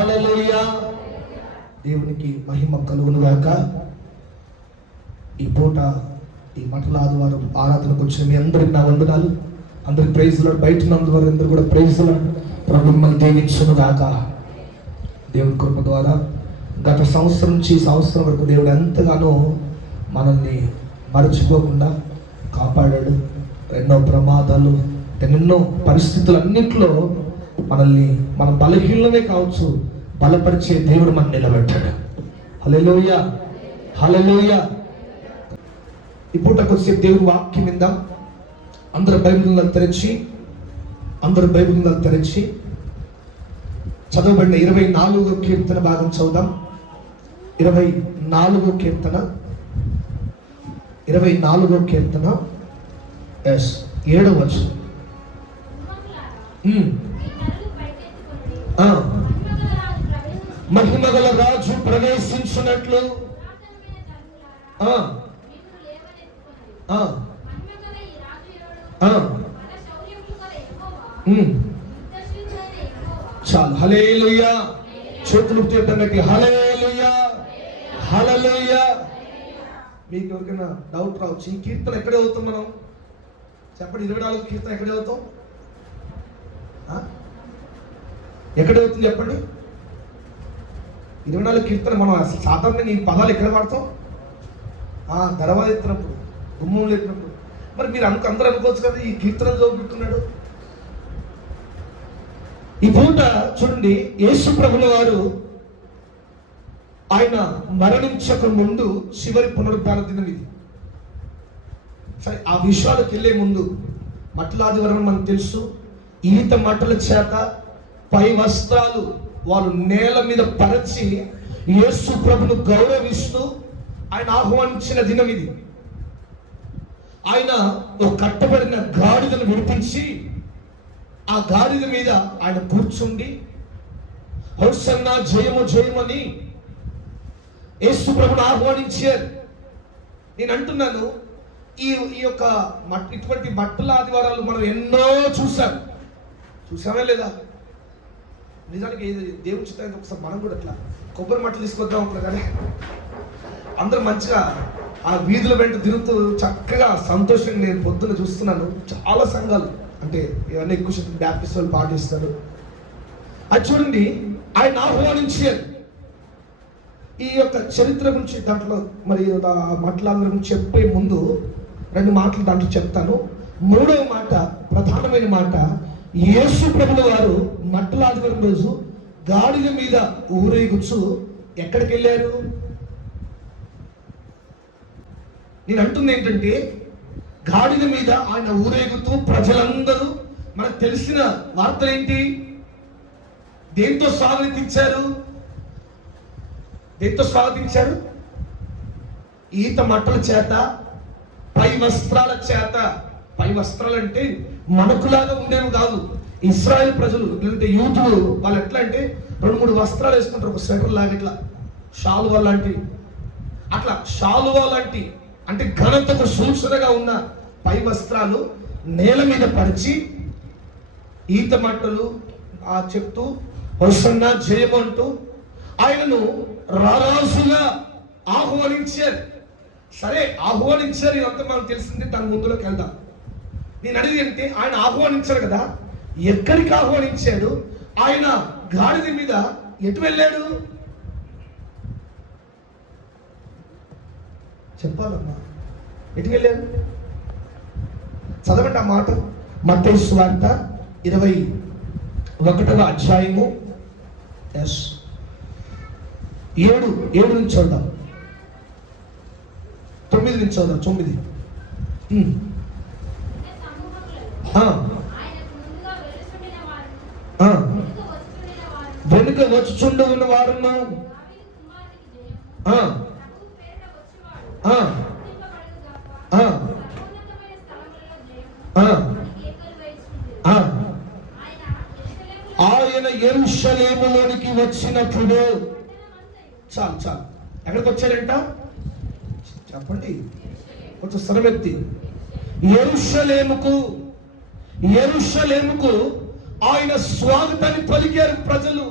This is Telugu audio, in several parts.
హల్లెలూయా. దేవునికి మహిమ కలుగును గాక. ఈ పూట ఈ మటల ఆదివారం ఆరాధనకు వచ్చిన మీ అందరికి నా వందనాలు. అందరికి ప్రైజ్ లార్డ్. బయట ఉన్నందు వారు అందరూ కూడా ప్రైజ్ లార్డ్. ప్రభు మిమ్మల్ని దీవించును గాక. దేవుని కృప ద్వారా గత సంవత్సరం నుంచి ఈ సంవత్సరం వరకు దేవుడు ఎంతగానో మనల్ని మరచిపోకుండా కాపాడాడు. ఎన్నో ప్రమాదాలు, ఎన్నెన్నో పరిస్థితులన్నింటిలో మనల్ని మన బలహీనమే కావచ్చు బలపరిచే దేవుడు మనం నిలబెట్టాడు. హల్లెలూయా, హల్లెలూయా. ఇప్పుడు కొద్దిసేపు దేవుని వాక్యం విందాం. అందరు బైబిల్ తెరిచి చదవబడిన 24వ కీర్తన భాగం చదువుదాం. 24వ కీర్తన 7వ వచనం. మహిమగల రాజు ప్రవేశించున్నట్లు చాలు. హల్లెలూయా. చేతులు తీయడానికి హల్లెలూయా, హల్లెలూయా. మీకు ఎవరికైనా డౌట్ రావచ్చు, ఈ కీర్తన ఎక్కడే అవుతాం మనం? చెప్పండి. 24వ కీర్తన ఎక్కడే అవుతాం? ఎక్కడే అవుతుంది చెప్పండి. 24వ కీర్తన మనం అసలు సాధారణంగా ఈ పదాలు ఎక్కడ వాడతాం? దర్వాజా ఎత్తినప్పుడు, గుమ్మంలో ఎత్తినప్పుడు. మరి మీరు అందరూ అనుకోవచ్చు కదా ఈ కీర్తన చదువుకుంటున్నాడు. ఈ పూట చూడండి, యేసు ప్రభుల వారు ఆయన మరణించక ముందు చివరి పునరుద్ధాన దినం ఇది. సరే, ఆ విషయాలకు వెళ్ళే ముందు మట్టల ఆదివారం మనకు తెలుసు. ఈత మట్టల చేత పై వస్త్రాలు వాళ్ళు నేల మీద పరచి యేసు ప్రభును గౌరవిస్తూ ఆయన ఆహ్వానించిన దినం ఇది. ఆయన ఒక కట్టబడిన గాడిదను విడిపించి ఆ గాడిద మీద ఆయన కూర్చుండి హోసన్నా జయము జయమని యేసు ప్రభును ఆహ్వానించారు. నేను అంటున్నాను, ఈ యొక్క ఇటువంటి మట్టల ఆదివారాలు మనం ఎన్నో చూసామే లేదా? నిజానికి దేవుని చిత్తానికి ఒకసారి మనం కూడా అట్లా కొబ్బరి మట్టలు తీసుకొద్దాం అనుకున్నా, కానీ అందరూ మంచిగా ఆ వీధుల వెంట తిరుగుతూ చక్కగా సంతోషంగా నేను పొద్దున్న చూస్తున్నాను. చాలా సంఘాలు అంటే ఇవన్నీ ఎక్కువ శాతం బ్యాప్టిస్ట్ వాళ్ళు పాటిస్తారు. అది చూడండి, ఆయన ఆహ్వానించారు. ఈ యొక్క చరిత్ర గురించి దాంట్లో మరి మట్టల గురించి చెప్పే ముందు 2 మాటలు దాంట్లో చెప్తాను. 3వ మాట, ప్రధానమైన మాట, యేసు ప్రభుల వారు మట్టల ఆదివారం రోజు గాడిద మీద ఊరేగుచు ఎక్కడికి వెళ్ళారు? నేను అంటుంది ఏంటంటే, గాడిద మీద ఆయన ఊరేగుతూ ప్రజలందరూ, మనకు తెలిసిన వార్త ఏంటి? దేంతో స్వాగతించారు? ఈత మట్టల చేత, పై వస్త్రాల చేత. పై వస్త్రాలు అంటే మనకులాగా ఉండేవి కాదు. ఇశ్రాయేల్ ప్రజలు లేదంటే యూదులు వాళ్ళు ఎట్లా అంటే 2-3 వస్త్రాలు వేసుకుంటారు. ఒక స్వెటర్ లాగా, ఇట్లా షాలువా లాంటి, అట్లా షాలువా లాంటి అంటే ఘనతకు సూచనగా ఉన్న పై వస్త్రాలు నేల మీద పరిచి ఈత మట్టలు చెప్తూ హోసన్నా జయము అంటూ ఆయనను రారాజుగా ఆహ్వానించారు. సరే, ఆహ్వానించారు, ఇదంతా మనకు తెలిసింది. దాని ముందులోకి వెళ్దాం. నేను అడిగి అంటే, ఆయన ఆహ్వానించారు కదా, ఎక్కడికి ఆహ్వానించాడు? ఆయన గాడిద మీద ఎటు వెళ్ళాడు చెప్పాలమ్మా. ఎటు వెళ్ళాడు? చదవండి ఆ మాట. మత్తయి సువార్త 21వ అధ్యాయము 7 నుంచి చదువుదాం. 9 నుంచి చదువుదాం. 9. వెనుక వచ్చుచుండు ఉన్న వారును ఆయన యెరూషలేములోనికి వచ్చినప్పుడు, చాలు ఎక్కడికి వచ్చాడంట చెప్పండి, కొంచెం స్వరమెత్తి. యెరూషలేముకు ఆయన స్వాగతాన్ని పలికారు ప్రజలు.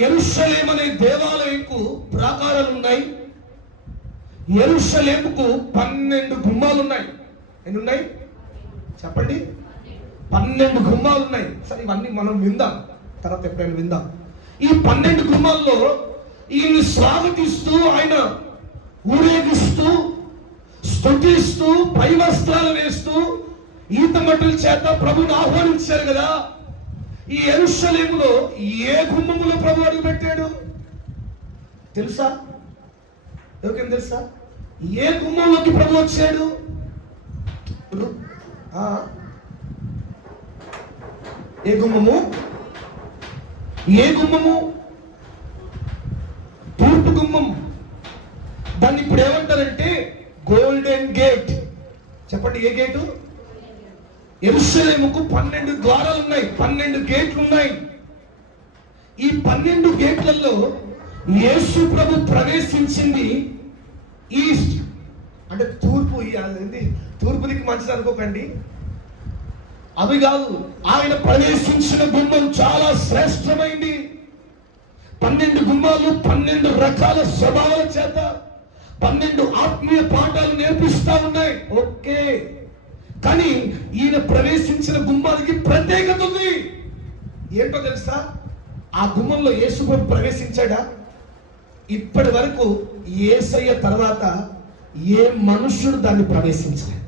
యెరూషలేము అనే దేవాలయంకు ప్రాకారాలు ఉన్నాయి. యెరూషలేముకు 12 గుమ్మాలు ఉన్నాయి. ఎన్ని ఉన్నాయి చెప్పండి? 12 గుమ్మాలు ఉన్నాయి. సరే, ఇవన్నీ మనం విందాం, తర్వాత ఎప్పుడైనా విందాం. ఈ 12 గుమ్మాల్లో ఈయన్ని స్వాగతిస్తూ, ఆయన ఊరేగిస్తూ, స్తుతిస్తూ, పై వస్త్రాలు వేస్తూ, ఈతమట్టుల చేత ప్రభుని ఆహ్వానించారు కదా. ఈ యెరూషలేములో ఏ గుమ్మములో ప్రభు అడుగు పెట్టాడు తెలుసా? ఎవరికైనా తెలుసా? ఏ గుమ్మంలోకి ప్రభు వచ్చాడు? ఏ గుమ్మము? ఏ గుమ్మము? తూర్పు గుమ్మం. దాన్ని ఇప్పుడు ఏమంటారంటే గోల్డెన్ గేట్. చెప్పండి, ఏ గేటు? యెరూషలేముకు 12 ద్వారాలు ఉన్నాయి, 12 గేట్లు ఉన్నాయి. ఈ 12 గేట్లలో యేసు ప్రభు ప్రవేశించింది ఈస్ట్, అంటే తూర్పు. తూర్పు దిక్కు మంచిది అనుకోకండి, అవి కాదు. ఆయన ప్రవేశించిన గుమ్మం చాలా శ్రేష్టమైంది. 12 గుమ్మాలు 12 రకాల స్వభావాల చేత 12 ఆత్మీయ పాఠాలు నేర్పిస్తా ఉన్నాయి. ఓకే, కానీ ఈయన ప్రవేశించిన గుమ్మానికి ప్రత్యేకత ఉంది. ఏంటో తెలుసా? ఆ గుమ్మంలో యేసు ప్రభు ప్రవేశించాడా? ఇప్పటి వరకు యేసయ్య తర్వాత ఏ మనుష్యుడు దాన్ని ప్రవేశించలేదు.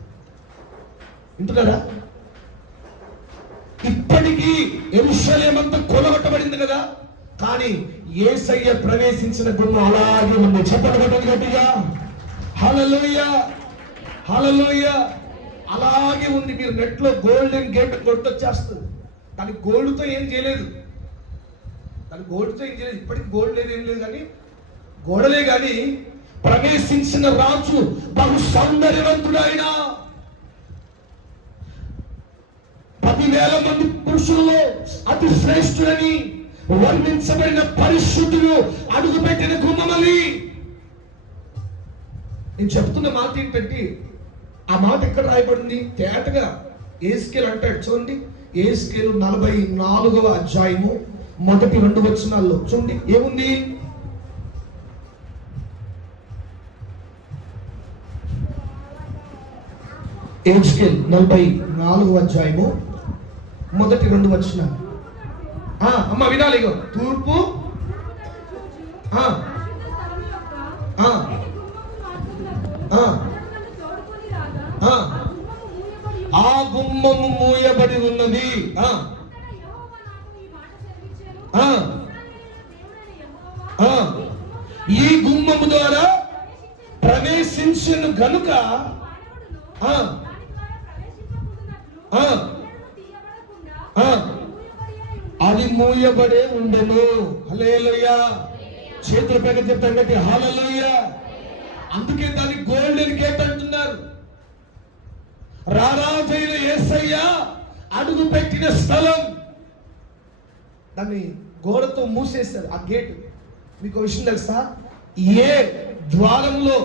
వింటున్నారా? ఇప్పటికీ యెరూషలేమంతా కొలగొట్టబడింది కదా, కానీ యేసయ్య ప్రవేశించిన గుమ్మం అలాగే ఉంది. చెప్పబడ్డది గట్టిగా హల్లెలూయా, హల్లెలూయా. అలాగే ఉంది. మీరు నెట్లో గోల్డెన్ గేట్ కొట్టొచ్చేస్తుంది. దానికి గోల్డ్తో ఏం చేయలేదు, ఇప్పటికి గోల్డ్ లేదు, ఏం లేదు, కానీ గోడలే. కానీ ప్రవేశించిన రాజు బహు సౌందర్యవంతుడు. ఆయన 10,000 మంది పురుషులలో అతి శ్రేష్ఠుడని వర్ణించబడిన పరిశుద్ధులు అడుగుపెట్టిన గుమ్మమని. నేను చెప్తున్న మాట ఏంటంటే, ఆ మాట ఎక్కడ రాయబడింది? తేటగా యెహెజ్కేలు అంటాడు. చూడండి, యెహెజ్కేలు 44వ అధ్యాయము మొదటి 2 వచనాల్లో చూడండి ఏముంది? యెహెజ్కేలు 44వ అధ్యాయము మొదటి 2 వచనాలు. అమ్మ వినాలి. తూర్పు ఆ గుమ్మము మూయబడి ఉన్నది. ఈ గుమ్మము ద్వారా ప్రవేశించిన గనుక అది మూయబడే ఉండెను. హల్లెలూయా. చేతుల పైన చెప్తాం గట్టి హల్లెలూయా. అందుకే దాన్ని గోల్డెన్ గేట్ అంటున్నారు. రారాజైన యేసయ్య అడుగు పెట్టిన స్థలం. దాన్ని గోడతో మూసేశారు ఆ గేట్. మీకు విషయం తెలుసా? ఏ ద్వారంలో,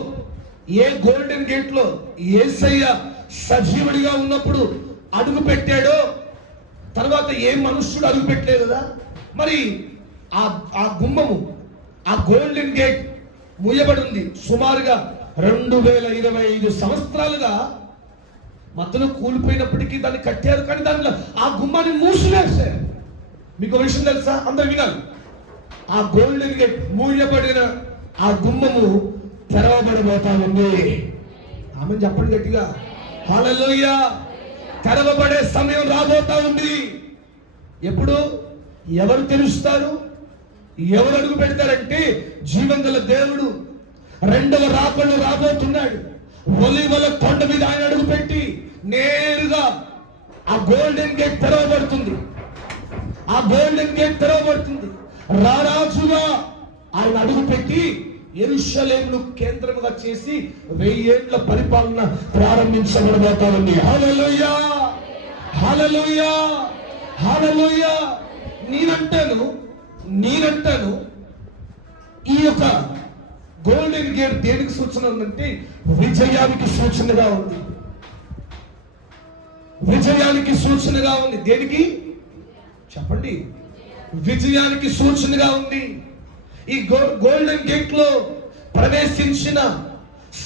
ఏ గోల్డెన్ గేట్ లో యేసయ్య సజీవుడిగా ఉన్నప్పుడు అడుగు పెట్టాడో తర్వాత ఏ మనుష్యుడు అడుగు పెట్టలేదు కదా. మరి ఆ గుమ్మము, ఆ గోల్డెన్ గేట్ మూయబడి ఉంది. సుమారుగా 2025 సంవత్సరాలుగా మధ్యలో కూలిపోయినప్పటికీ దాన్ని కట్టారు, కానీ దాంట్లో ఆ గుమ్మాన్ని మూసివేశారు. మీకు విషయం తెలుసా? అందరూ వినాలి. ఆ గోల్డెన్ గేట్ మూయబడిన ఆ గుమ్మము తెరవబడబోతా ఉంది. ఆమె చెప్పండి గట్టిగా హల్లెలూయా. తెరవబడే సమయం రాబోతా ఉంది. ఎప్పుడు? ఎవరు తెలుస్తారు? ఎవరు అడుగు పెడతారంటే జీవం గల దేవుడు 2వ రాకడలో రాబోతున్నాడు. ఒలీవల కొండ మీద ఆయన అడుగు పెట్టి నేరుగా ఆ గోల్డెన్ గేట్ తెరవబడుతుంది. ఆ గోల్డెన్ గేట్ తెరవబడుతుంది. రారాజుగా ఆయన అడుగు పెట్టి యెరూషలేమును కేంద్రముగా చేసి 1000 ఏళ్ల పరిపాలన ప్రారంభించబడబోతా ఉంది. హల్లెలూయా, హల్లెలూయా, హల్లెలూయా. నేనంటాను ఈ యొక్క గోల్డెన్ గేట్ దేనికి సూచన ఉందంటే విజయానికి సూచనగా ఉంది. విజయానికి సూచనగా ఉంది. దేనికి చెప్పండి? విజయానికి సూచనగా ఉంది. ఈ గోల్డెన్ గేట్ లో ప్రవేశించిన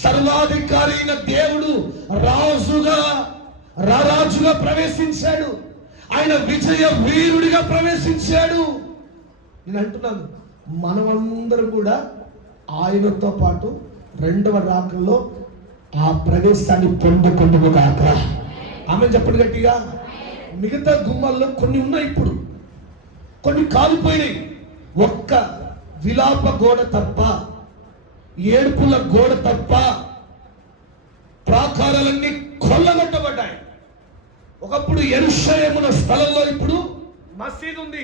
సర్వాధికారి అయిన దేవుడు రారాజుగా ప్రవేశించాడు. ఆయన విజయ వీరుడిగా ప్రవేశించాడు. నేను అంటున్నాను, మనమందరం కూడా ఆయనతో పాటు రెండవ రాకల్లో ఆ ప్రవేశాన్ని పొందుకుంటుగాక. ఆమె చెప్పండి గట్టిగా. మిగతా గుమ్మాల్లో కొన్ని ఉన్నాయి, ఇప్పుడు కొన్ని కాలిపోయినాయి. ఒక్క విలాప గోడ తప్ప, ఏడుపుల గోడ తప్ప ప్రాకారాలన్నీ కొల్లగొట్టబడ్డాయి. ఒకప్పుడు యెరూషలేమున స్థలంలో ఇప్పుడు మసీదు ఉంది.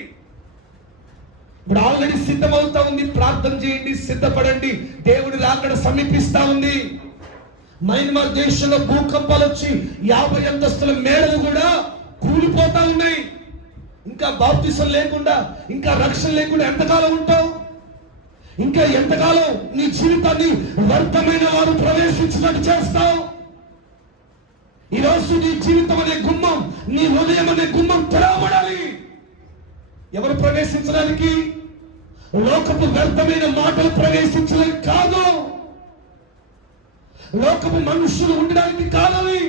ఇప్పుడు ఆల్రెడీ సిద్ధమవుతా ఉంది. ప్రార్థన చేయండి, సిద్ధపడండి, దేవుడి రాకడ సమీపిస్తా ఉంది. మయన్మార్ దేశంలో భూకంపాలు వచ్చి 50 అంతస్తుల మేడలు కూడా కూలిపోతా ఉన్నాయి. ఇంకా బాప్తిసం లేకుండా, ఇంకా రక్షణ లేకుండా ఎంతకాలం ఉంటావు? ఇంకా ఎంతకాలం నీ జీవితాన్ని వ్యర్థమైన వారు ప్రవేశించినట్టు చేస్తావు? ఈరోజు నీ జీవితం అనే గుమ్మం, నీ హృదయం అనే గుమ్మం తెరవబడాలి. ఎవరు ప్రవేశించడానికి? లోకపు వ్యర్థమైన మాటలు ప్రవేశించడానికి కాదు, లోకపు మనుషులు ఉండడానికి కాదని.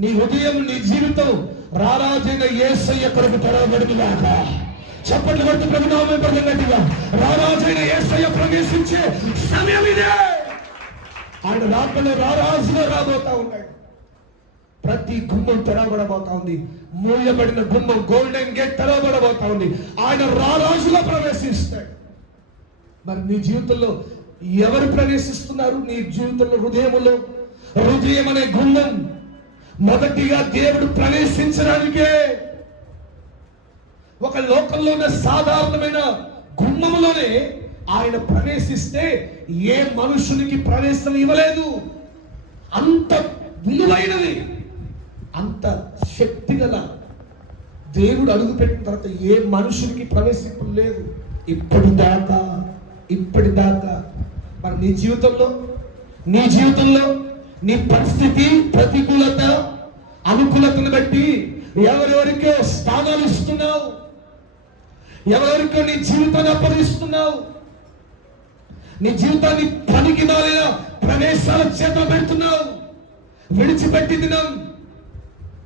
నీ హృదయం, నీ జీవితం రారాజైన యేసయ్య కొరకు తెరవబడినగాక. చప్పట్లు కొట్టి ప్రభునామం పలికినట్టుగా రారాజైన యేసయ్య ప్రవేశించే సమయం ఇదే. ఆయన రాకలో రారాజుగా రాబోతా ఉన్నాడు. ప్రతి గుమ్మం తెరవబడబోతా ఉంది. మూయబడిన గుమ్మం, గోల్డెన్ గేట్ తెరవబడబోతా ఉంది. ఆయన రారాజుగా ప్రవేశిస్తాడు. మరి నీ జీవితంలో ఎవరు ప్రవేశిస్తున్నారు? నీ జీవితంలో హృదయం అనే గుమ్మం మొదటిగా దేవుడు ప్రవేశించడానికే. ఒక లోకంలో ఉన్న సాధారణమైన గుమ్మములోనే ఆయన ప్రవేశిస్తే ఏ మనుషునికి ప్రవేశం ఇవ్వలేదు. అంత విలువైనది, అంత శక్తిగల దేవుడు అడుగుపెట్టిన తర్వాత ఏ మనుషునికి ప్రవేశింపం లేదు ఇప్పటిదాకా. మరి నీ జీవితంలో నీ పరిస్థితి, ప్రతికూలత, అనుకూలతను బట్టి ఎవరెవరికో స్థానాలు ఇస్తున్నావు, ఎవరెవరికో నీ జీవితాన్ని అప్పగిస్తున్నావు. నీ జీవితాన్ని పనికి మాలిన ప్రవేశాల చేత పెడుతున్నావు.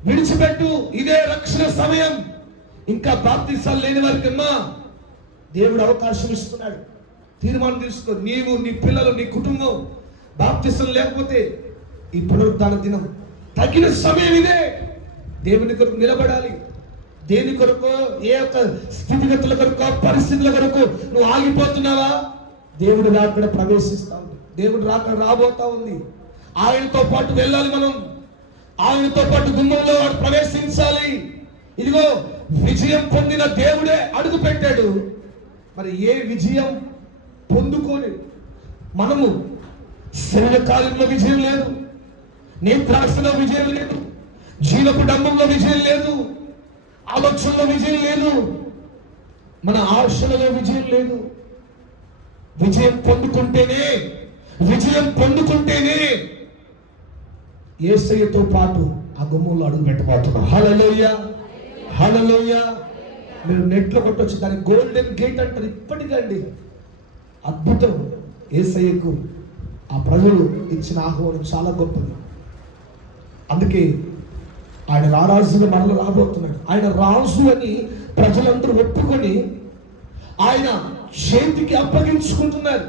విడిచిపెట్టు, ఇదే రక్షణ సమయం. ఇంకా బాప్తిసాలు లేని వారికి దేవుడు అవకాశం ఇస్తున్నాడు. తీర్మానం తీసుకో. నీవు, నీ పిల్లలు, నీ కుటుంబం బాప్తిసం లేకపోతే ఈ పునరుద్ధాన దినం తగిన సమయం ఇదే. దేవుని కొరకు నిలబడాలి. దేని కొరకు? ఏ యొక్క స్థితిగతుల కొరకు, పరిస్థితుల కొరకు నువ్వు ఆగిపోతున్నావా? దేవుడు రాకడ ప్రవేశిస్తా ఉంది. దేవుడు రాకడ రాబోతా ఉంది. ఆయనతో పాటు వెళ్ళాలి మనం. ఆయనతో పాటు గుమ్మంలో వాడు ప్రవేశించాలి. ఇదిగో విజయం పొందిన దేవుడే అడుగు పెట్టాడు. మరి ఏ విజయం పొందుకోని మనము? శరీరకాలంలో విజయం లేదు, నేత్రాశలో విజయం లేదు, జీవపు డంబంలో విజయం లేదు, ఆలోచనలో విజయం లేదు, మన ఆశలలో విజయం లేదు. విజయం పొందుకుంటేనే యేసయ్యతో పాటు ఆ గుమ్మంలో అడుగు పెట్టబోతున్నాం. హల్లెలూయా. మీరు నెట్లో కొట్టొచ్చు, దాని గోల్డెన్ గేట్ అంటారు. ఇప్పటికండి అద్భుతం. యేసయ్యకు ఆ ప్రజలు ఇచ్చిన ఆహ్వానం చాలా గొప్పది. అందుకే ఆయన రారాజుగా మరల రాబోతున్నాడు. ఆయన రాజు అని ప్రజలందరూ ఒప్పుకొని ఆయన చేతికి అప్పగించుకుంటున్నారు.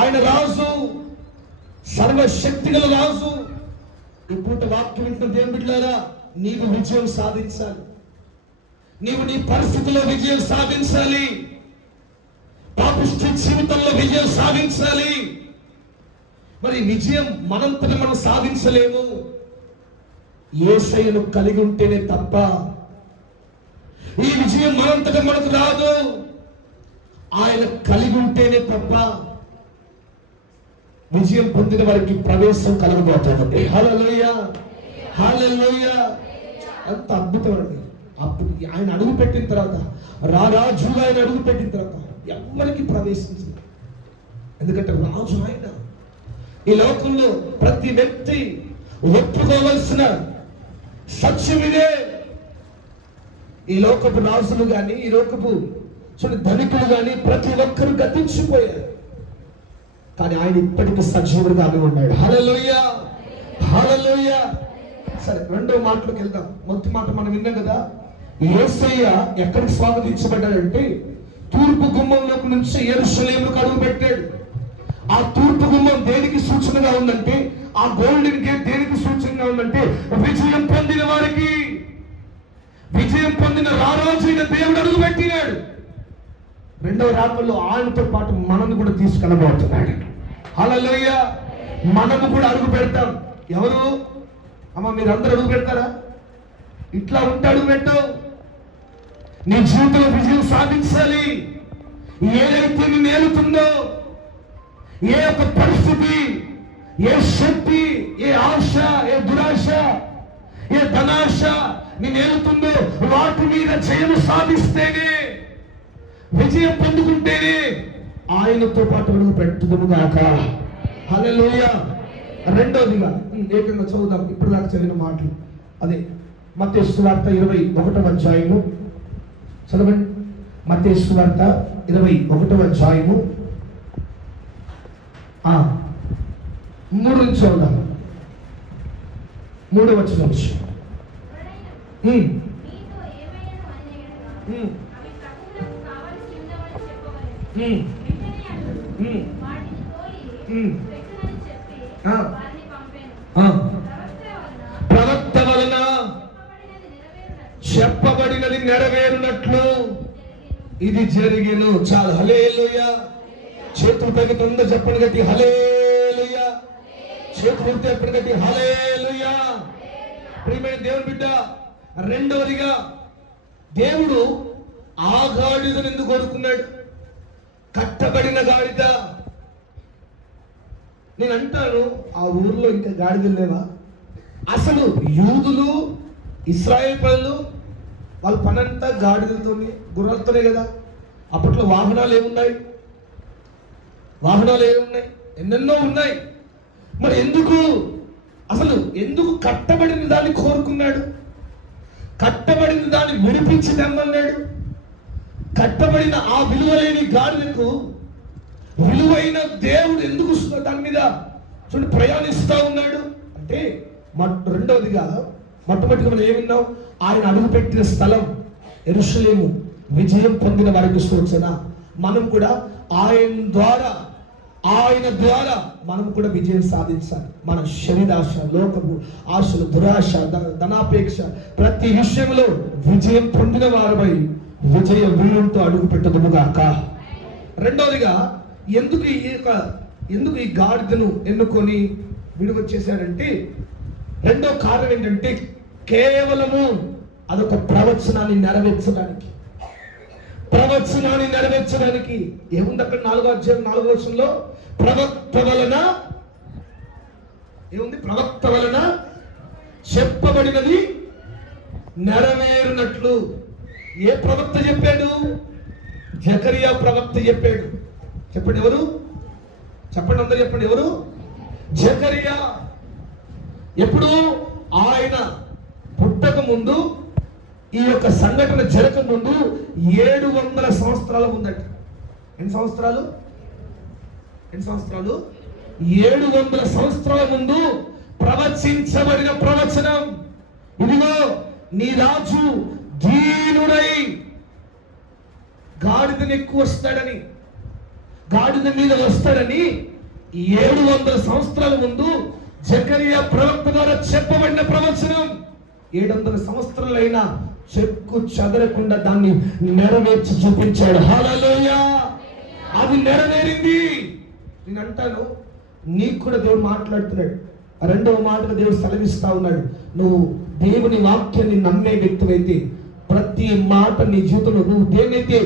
ఆయన రాజు, సర్వశక్తి గల రాజు. ఈ పూట వాక్యం వింటున్న దేవుని బిడ్డలారా, నీవు విజయం సాధించాలి. నీవు నీ పరిస్థితుల్లో విజయం సాధించాలి. పాపిష్టి జీవితంలో విజయం సాధించాలి. మరి విజయం మనంతట మనం సాధించలేము. యేసయ్యను కలిగి ఉంటేనే తప్ప ఈ విజయం మనంతట మనకు రాదు. ఆయన కలిగి ఉంటేనే తప్ప విజయం పొందిన వారికి ప్రవేశం కలగబోతుంది. హల్లెలూయా. అంత అద్భుతం అండి. అప్పుడు ఆయన అడుగు పెట్టిన తర్వాత, రాజుగా ఆయన అడుగు పెట్టిన తర్వాత ఎవరికి ప్రవేశించింది? ఎందుకంటే రాజు ఆయన. ఈ లోకంలో ప్రతి వ్యక్తి ఒప్పుకోవలసిన సత్యం ఇదే. ఈ లోకపు రాజులు కానీ, ఈ లోకపు ధనికులు కానీ ప్రతి ఒక్కరు గతించిపోయారు. కానీ ఆయన ఇప్పటికీ సజీవుడుగానే ఉన్నాడు. హల్లెలూయా, హల్లెలూయా. సరే, రెండో మాటలోకి వెళ్దాం. మొదటి మాట మనం విన్నాం కదా, యేసయ్య ఎక్కడికి స్వాగతించబడ్డాడంటే తూర్పు గుమ్మంలోకి నుంచి యెరూషలేముకు అడుగు పెట్టాడు. ఆ తూర్పు గుమ్మం దేనికి సూచనగా ఉందంటే, ఆ గోల్డెన్ గేట్ దేనికి సూచనగా ఉందంటే, విజయం పొందిన వారికి, విజయం పొందిన రారాజు అయిన దేవుడు అడుగు పెట్టినాడు. రెండవ రాకల్లో ఆయనతో పాటు మనల్ని కూడా తీసుకెళ్ళబోతున్నాడు. హల్లెలూయా. మనము కూడా అడుగు పెడతాం. ఎవరు అమ్మ, మీరందరూ అడుగు పెడతారా? ఇట్లా ఉంటే అడుగు పెట్టావు. నీ జీవితంలో విజయం సాధించాలి. ఏదైతే నిన్ను ఏలుతుందో, ఏ యొక్క పరిస్థితి, ఏ శక్తి, ఏ ఆశ, ఏ దురాశ, ఏ ధనాశ నేను ఏలుతుందో, వాటి మీద జయము సాధిస్తేనే, విజయం పొందుకుంటేనే ఆయనతో పాటు అడుగు పెట్టుదుము గాక. హల్లెలూయా. రెండోదిగా ఏకంగా చదువుదాం ఇప్పుడు దాకా చదివిన మాటలు. అదే మత్తయి సువార్త 21వ అధ్యాయము చదవండి. మత్తయి సువార్త 21వ అధ్యాయము 3 నుంచి చదువుదాం. 3వ వచనం నుంచి. ప్రవక్త వలన చెప్పబడినది నెరవేరునట్లు ఇది జరిగెను. చాలు. హల్లెలూయా. చేతులు పైకి తొందర చెప్పండి గట్టి హల్లెలూయా. చేతులు చెప్పండి గట్టి హల్లెలూయా. ప్రియమైన దేవుని బిడ్డ, రెండవదిగా దేవుడు ఆ గాడిదను ఎందుకు కోరుకున్నాడు? కట్టబడిన గాడిద. నేను అంటాను, ఆ ఊర్లో ఇంకా గాడిదలు లేవా? అసలు యూదులు, ఇశ్రాయేల్ ప్రజలు వాళ్ళ పనంతా గాడిదలతోనే, గుర్రాలతోనే కదా. అప్పట్లో వాహనాలు ఏమున్నాయి? వాహనాలు ఏమున్నాయి? ఎన్నెన్నో ఉన్నాయి. మరి ఎందుకు, అసలు ఎందుకు కట్టబడిన దాన్ని కోరుకున్నాడు? కట్టబడిన దాన్ని విడిపించి తెమ్మన్నాడు. కట్టబడిన ఆ విలువలేని గాడిదకు విలువైన దేవుడు ఎందుకు దాని మీద చూడండి ప్రయాణిస్తా ఉన్నాడు అంటే, రెండవదిగా మొట్టమొదటిగా మనం ఏమిన్నాం? ఆయన అడుగుపెట్టిన స్థలం యెరూషలేము, విజయం పొందిన వారికి సూచన. మనం కూడా ఆయన ద్వారా మనం కూడా విజయం సాధించాలి. మన శరీరాశ, లోకము ఆశలు, దురాశ, ధనాపేక్ష ప్రతి విషయంలో విజయం పొందిన వారమై విజయ వీరులతో అడుగు పెట్టదుముగాక. రెండవదిగా ఎందుకు ఈ గాడిదను ఎన్నుకొని విడువచ్చేశాడంటే, రెండో కారణం ఏంటంటే కేవలము అదొక ప్రవచనాన్ని నెరవేర్చడానికి. ఏముంది అక్కడ? 4వ అధ్యాయం 4వ వచనంలో ప్రవక్త వలన చెప్పబడినది నెరవేరునట్లు. ఏ ప్రవక్త చెప్పాడు? జకరియా ప్రవక్త చెప్పాడు. చెప్పండి ఎవరు? చెప్పండి అందరు చెప్పండి ఎవరు? జకరియా. ఎప్పుడు? ఆయన పుట్టక ముందు, ఈ యొక్క సంఘటన జరగక ముందు 700 సంవత్సరాల ముందట. ఎన్ని సంవత్సరాలు? 700 సంవత్సరాల ముందు ప్రవచించబడిన ప్రవచనం. ఇదిగో నీ రాజు దీనుడై గాడిదని ఎక్కువ వస్తాడని, గాడిద మీద వస్తాడని 700 సంవత్సరాల ముందు జకరియా ప్రవక్త ద్వారా చెప్పబడిన ప్రవచనం. 700 సంవత్సరాలైనా చెక్కు చెదరకుండా దాన్ని నెరవేర్చి చూపించాడు. హల్లెలూయా. అది నెరవేరింది. నేను అంటాను, నీకు కూడా దేవుడు మాట్లాడుతున్నాడు. రెండవ మాటగా దేవుడు సెలవిస్తా ఉన్నాడు. నువ్వు దేవుని వాక్యాన్ని నమ్మే వ్యక్తివైతే ప్రతి మాట నీ జీవితంలో నువ్వు దేన్నైతే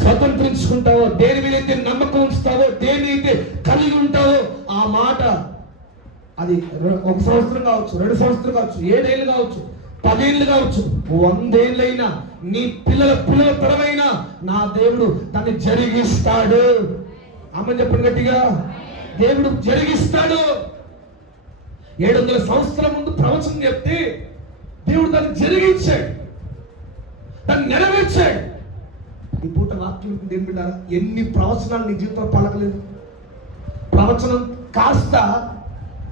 స్వతంత్రించుకుంటావో, దేని మీద అయితే నమ్మకం ఉంచుతావో, దేని అయితే కలిగి ఉంటావో, ఆ మాట అది 1 సంవత్సరం కావచ్చు, 2 సంవత్సరం కావచ్చు, 7 ఏళ్ళు కావచ్చు, 10 ఏళ్ళు కావచ్చు, 100 ఏళ్ళైనా, నీ పిల్లల తరమైనా నా దేవుడు దాన్ని జరిగిస్తాడు. అమ్మని చెప్పండి గట్టిగా. దేవుడు జరిగిస్తాడు. 700 సంవత్సరాల ముందు ప్రవచనం చెప్తే దేవుడు దాన్ని జరిగించాడు. దాన్ని నెరవేర్చాడు. ఈ పూట వాక్యం దేని బిడ్డారా, ఎన్ని ప్రవచనాలు నీ జీవితంలో పలకలేదు. ప్రవచనం కాస్త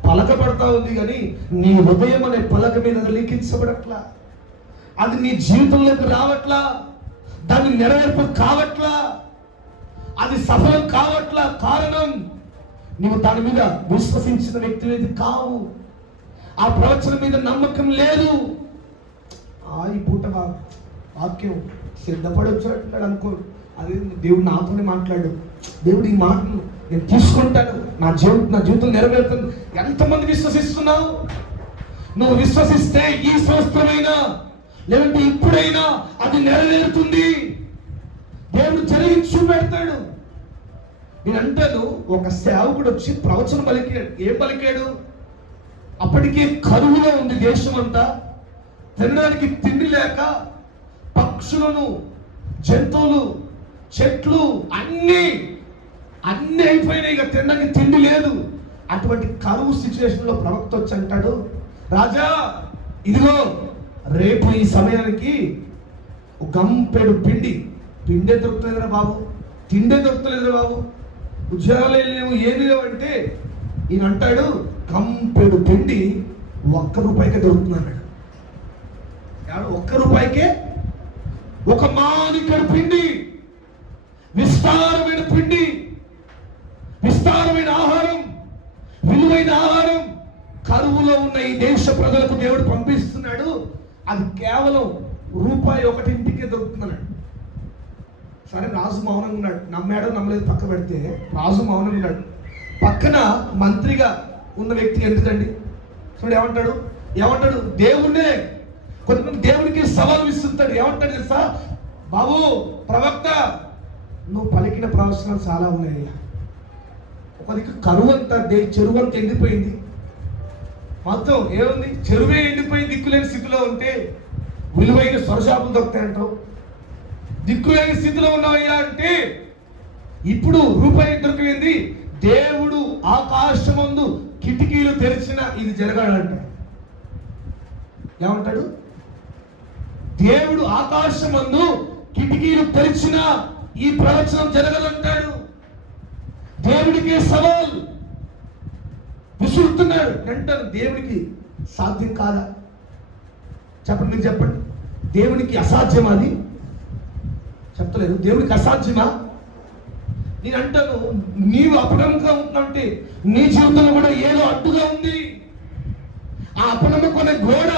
పలకబడతా ఉంది కానీ నీ హృదయం అనే పలక మీద అది లిఖించబడట్లా, అది నీ జీవితంలోకి రావట్లా, దాన్ని నెరవేర్పు కావట్లా, అది సఫలం కావట్లా. కారణం నువ్వు దాని మీద విశ్వసించిన వ్యక్తి కావు, ఆ ప్రవచనం మీద నమ్మకం లేదు. ఈ పూట వాక్యం సిద్ధపడి వచ్చినట్టున్నాడు అనుకో, అదే దేవుడు నాతోనే మాట్లాడు, దేవుడు ఈ మాటను నేను తీసుకుంటాను, నా జీవితం నెరవేరుతుంది. ఎంతమంది విశ్వసిస్తున్నావు? నువ్వు విశ్వసిస్తే ఈ సంవత్సరమైనా లేదంటే ఇప్పుడైనా అది నెరవేరుతుంది. దేవుడు జరిగించి చూపెడతాడు. నేను అంటాను, ఒక సేవకుడు వచ్చి ప్రవచనం పలికాడు. ఏం పలికాడు? అప్పటికే కరువులో ఉంది దేశం అంతా, తినడానికి తిండి లేక పక్షులను, జంతువులు, చెట్లు అన్నీ అయిపోయినాయి, ఇక తినడానికి తిండి లేదు. అటువంటి కరువు సిచ్యువేషన్లో ప్రవక్త వచ్చి అంటాడు, రాజా ఇదిగో రేపు ఈ సమయానికి గంపెడు పిండే దొరుకుతుందిరా బాబు, తిండే దొరుకుతలేదురా బాబు, ఉద్యోగాలు లేవు, ఏమి లేవు అంటే ఈయన అంటాడు, గంపెడు పిండి ₹1 దొరుకుతుంది అన్నాడు. ₹1 ఒక మానికడు పిండి, విస్తారమైన పిండి, విస్తారమైన ఆహారం, విలువైన ఆహారం కరువులో ఉన్న ఈ దేశ ప్రజలకు దేవుడు పంపిస్తున్నాడు. అది కేవలం ₹1 ఇంటికే దొరుకుతున్నాడు. సరే, రాజు మౌనంగా ఉన్నాడు. నమ్మాడో నమ్మలేదు పక్క పెడితే రాజు మౌనంగా ఉన్నాడు. పక్కన మంత్రిగా ఉన్న వ్యక్తి ఎందుకండి చూడు ఏమంటాడు దేవుణ్ణే, కొంతమంది దేవుడికి సవాలు విస్తుంటాడు. ఏమంటాడు తెలుసా? బాబు ప్రవక్త, నువ్వు పలికిన ప్రవచనాలు చాలా ఉన్నాయి. ఒక దిక్కు కరువు అంతా, చెరువు అంతా ఎండిపోయింది, మొత్తం ఏముంది, చెరువే ఎండిపోయి దిక్కులేని స్థితిలో ఉంటే విలువైన సొరచాపులు దొరుకుతాయంటావు. దిక్కులేని స్థితిలో ఉన్నావయ్యా అంటే ఇప్పుడు ₹1 దొరికింది. దేవుడు ఆకాశమందు కిటికీలు తెరిచిన ఇది జరగాలంట. ఏమంటాడు? దేవుడు ఆకాశమందు కిటికీలు తెరిచిన ఈ ప్రవచనం జరగదంటాడు. దేవుడికి సవాల్ విసురుతున్నాడు. అంటారు, దేవుడికి సాధ్యం కాదా? చెప్పండి, మీరు చెప్పండి. దేవునికి అసాధ్యమా? అది చెప్తలేదు. దేవుడికి అసాధ్యమా? నేను అంటాను, నీవు అపనమ్మకంగా ఉంటున్నావంటే నీ జీవితంలో కూడా ఏదో అడ్డుగా ఉంది. ఆ అపనమ్మకం గోడ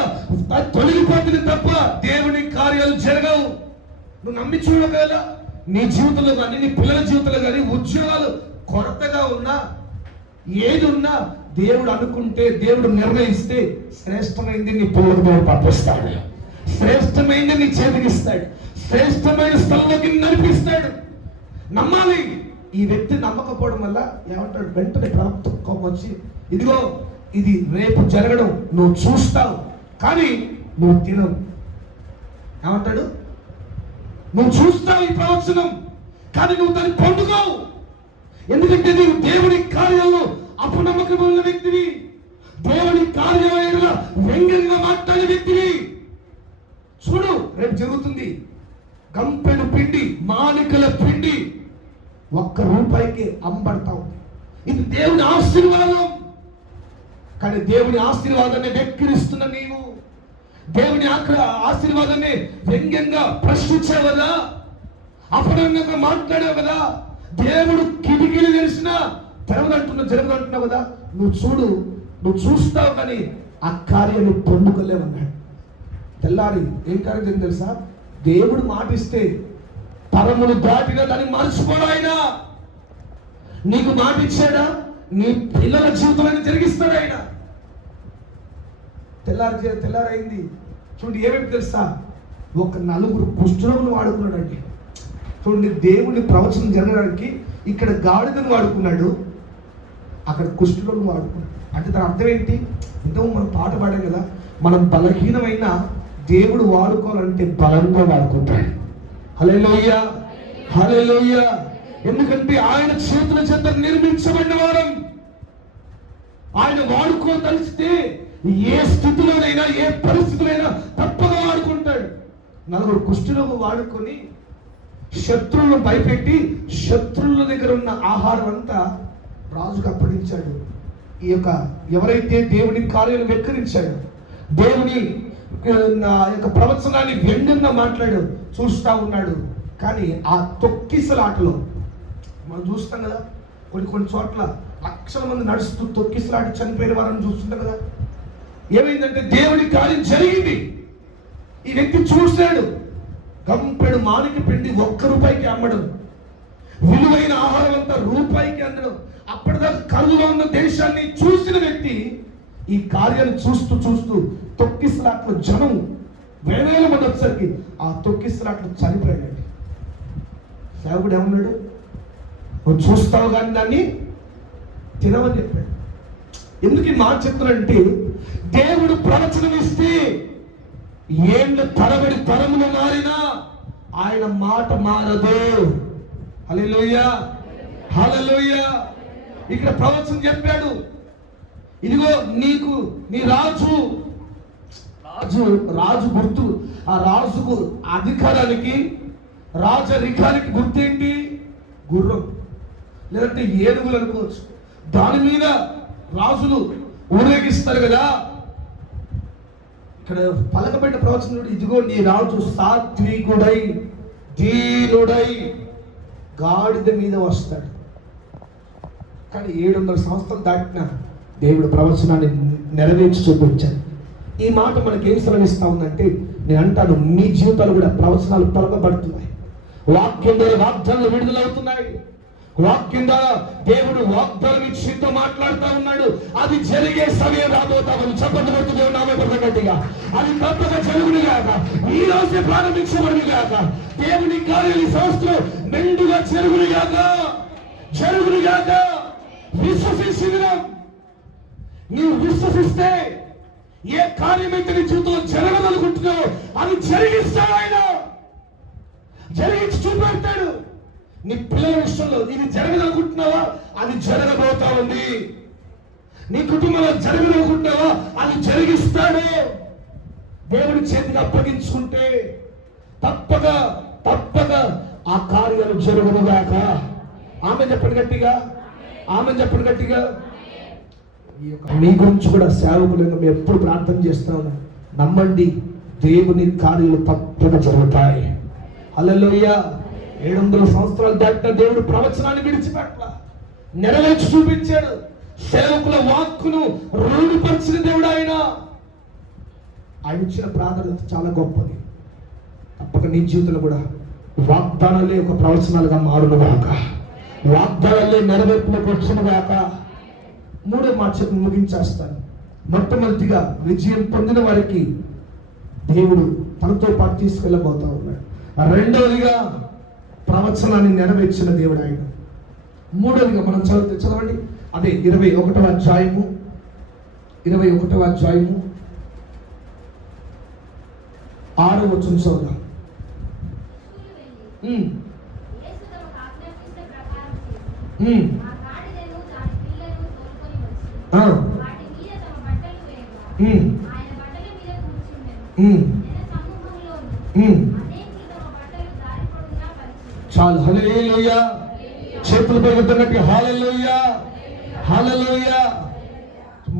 తొలగిపోతుంది తప్ప దేవుని కార్యాలు జరగవు. నువ్వు నమ్మి చూడగల నీ జీవితంలో కానీ, నీ పిల్లల జీవితంలో కానీ, ఉద్యోగాలు కొరతగా ఉన్నా, ఏది ఉన్నా దేవుడు అనుకుంటే, దేవుడు నిర్ణయిస్తే శ్రేష్టమైంది నీ పిల్లలకు దేవుడు పంపిస్తాడు, శ్రేష్టమైంది నీ చేతికిస్తాడు, శ్రేష్టమైన స్థలంలోకి నడిపిస్తాడు. నమ్మాలి. ఈ వ్యక్తి నమ్మకపోవడం వల్ల ఏమంటాడు? వెంటనే ప్రవక్త వచ్చి, ఇదిగో ఇది రేపు జరగడం నువ్వు చూస్తావు కానీ నువ్వు తినవు. ఏమంటాడు? నువ్వు చూస్తావు ఈ ప్రవచనం కానీ నువ్వు దాన్ని పొందుకోవు. ఎందుకంటే నీవు దేవుని కార్యాల్లో అపనమ్మకమైన వ్యక్తివి, దేవుని కార్యాలయంలో వ్యంగ్యంగా మాట్లాడే వ్యక్తివి. చూడు, రేపు జరుగుతుంది. గంపెడు పిండి, మానికల పిండి ₹1 అమ్మబడతా ఉంది. ఇది దేవుని ఆశీర్వాదం. కానీ దేవుని ఆశీర్వాదాన్ని వెక్కిరిస్తున్న నీవు, దేవుని ఆశీర్వాదాన్ని వ్యంగ్యంగా ప్రశ్నించావు కదా, అపనంగా మాట్లాడావు కదా, దేవుడు కిటికీలు తెలిసినా జరగదంటున్నావు కదా. నువ్వు చూస్తావు కానీ ఆ కార్యాన్ని పొందుకోలేమన్నాడు. తెల్లారి ఏం కార్యం తెలుసా? దేవుడు మాటిస్తే తరములు దాటినా దాన్ని మర్చిపోడు. ఆయన నీకు మాట ఇచ్చాడా? నీ పిల్లల జీవితంలో జరిగిస్తాడు ఆయన. తెల్లారైంది. చూడండి ఏమేమి తెలుసా? ఒక 4 కుష్ఠరోగులు వాడుకున్నాడు అండి. చూడండి, దేవుని ప్రవచనం జరగడానికి ఇక్కడ గాడిదను వాడుకున్నాడు, అక్కడ కుష్ఠరోగులు వాడుకున్నాడు. అంటే దాని అర్థం ఏంటి? ఎంతో మనం పాట పాడాం కదా, మనం బలహీనమైన దేవుడు వాడుకోవాలంటే బలంగా వాడుకుంటాడు. హల్లెలూయా, హల్లెలూయా. ఎందుకంటే ఆయన చేతుల చేత నిర్మించబడిన వారం. ఆయన వాడుకోదలిస్తే ఏ స్థితిలోనైనా, ఏ పరిస్థితులైనా తప్పగా వాడుకుంటాడు. నలుగురు కుష్ఠరోగులు వాడుకొని శత్రువులను భయపెట్టి శత్రువుల దగ్గర ఉన్న ఆహారం అంతా రాజుకు అప్పగించాడు. ఈ యొక్క ఎవరైతే దేవుని కార్యాలను వెక్కరించాడు, దేవుని యొక్క ప్రవచనాన్ని వ్యంగ్యంగా మాట్లాడు చూస్తా ఉన్నాడు. కానీ ఆ తొక్కిసలాటలో మనం చూస్తాం కదా, కొన్ని చోట్ల లక్షల మంది నడుస్తూ తొక్కిసలాట చనిపోయిన వారిని చూస్తుంటాం కదా. ఏమైందంటే దేవుని కార్యం జరిగింది. ఈ వ్యక్తి చూశాడు, కంపెడు మానికి పిండి ₹1 అమ్మడం, విలువైన ఆహారం అంతా రూపాయికి అందడం. అప్పటిదాకా కరువులో ఉన్న దేశాన్ని చూసిన వ్యక్తి ఈ కార్యాన్ని చూస్తూ చూస్తూ తొక్కిసలాట్లో జనం వేల మంది వచ్చేసరికి ఆ తొక్కిసలాట్లో చనిపోయాడు. సేవకుడు ఏమన్నాడు, నువ్వు చూస్తావు కానీ దాన్ని తినవని చెప్పాడు. ఎందుకు ఈ మాట చెప్తున్నాడంటే, దేవుడు ప్రవచనం ఇస్తే ఏళ్ళ తరబడి తరములు మారినా ఆయన మాట మారదు. హల్లెలూయా, హల్లెలూయా. ఇక్కడ ప్రవచనం చెప్పాడు, ఇదిగో నీకు నీ రాజు గుర్తు. ఆ రాజుకు అధికారానికి రాజరికానికి గుర్తేంటి? గుర్రం, లేదంటే ఏనుగులు అనుకోవచ్చు. దాని మీద రాజులు ఊరేగిస్తారు కదా. ఇక్కడ పలకబెట్టిన ప్రవచనం, ఇదిగో నీ రాజు సాత్వికుడై దీనుడై గాడిద మీద వస్తాడు. కానీ 700 సంవత్సరాలు దాటిన దేవుడు ప్రవచనాన్ని నెరవేర్చి చూపించాడు. ఈ మాట మనకి ఏం శ్రమిస్తా ఉందంటే, నేను అంటాను, మీ జీవితాలు కూడా ప్రవచనాలు పలకబడుతున్నాయి. వాక్యం ద్వారా వాగ్దానాలు విడుదలవుతున్నాయి. వాక్యం ద్వారా దేవుడు వాగ్దానం ఇచ్చితో మాట్లాడుతూ ఉన్నాడు. అది జరిగే సమయం రాబోతామని చెప్పబడుతుంది. నామే గట్టిగా అది తప్పక జరుగుని గాక, ఈ రోజే ప్రారంభించబడిని గాక. దేవుని కార్యాలు సంస్థలు మెండుగా జరుగుని గాక. విశ్వసించిన నీవు విశ్వసిస్తే ఏ కార్యమైతే నీ జీవితంలో జరగదనుకుంటున్నావో అది జరిగిస్తాడు. ఆయన జరిగించి చూపెడతాడు. నీ పిల్లల విషయంలో ఇది జరగదనుకుంటున్నావా, అది జరగబోతా ఉంది. నీ కుటుంబంలో జరగదనుకుంటున్నావా, అది జరిగిస్తాడు. దేవుడి చేతికి అప్పగించుకుంటే తప్పక ఆ కార్యాలు జరుగునుగాక. ఆమె చెప్పండి గట్టిగా, మీ గురించి కూడా సేవకులుగా మేము ఎప్పుడు ప్రార్థన చేస్తున్నాము. నమ్మండి, దేవుని కార్యాలు తప్పక జరుగుతాయి. హల్లెలూయా. 700 సంవత్సరాలు దాటిన దేవుడు ప్రవచనాన్ని విడిచిపెట్ల నెరవేర్చి చూపించాడు. సేవకుల వాక్కును రూఢిపరిచిన దేవుడు ఆయన ఇచ్చిన ప్రాధాన్యత చాలా గొప్పది. తప్పక నీ జీవితంలో కూడా వాగ్దానాలే ఒక ప్రవచనాలుగా మారును గాక, వాగ్దానాలే నెరవేర్పులకు వచ్చును గాక. మూడో మాట చెప్పి ముగించేస్తాను. మొట్టమొదటిగా విజయం పొందిన వారికి దేవుడు తనతో పాటు తీసుకెళ్ళబోతా ఉన్నాడు. రెండవదిగా ప్రవచనాన్ని నెరవేర్చిన దేవుడు ఆయన. మూడవదిగా మనం చదవండి, అదే 21వ అధ్యాయము 6వ వచనం చదువుదాం. చాలు. హల్లెలూయా. చేతులు పైకెత్తినట్టు హల్లెలూయా, హల్లెలూయా.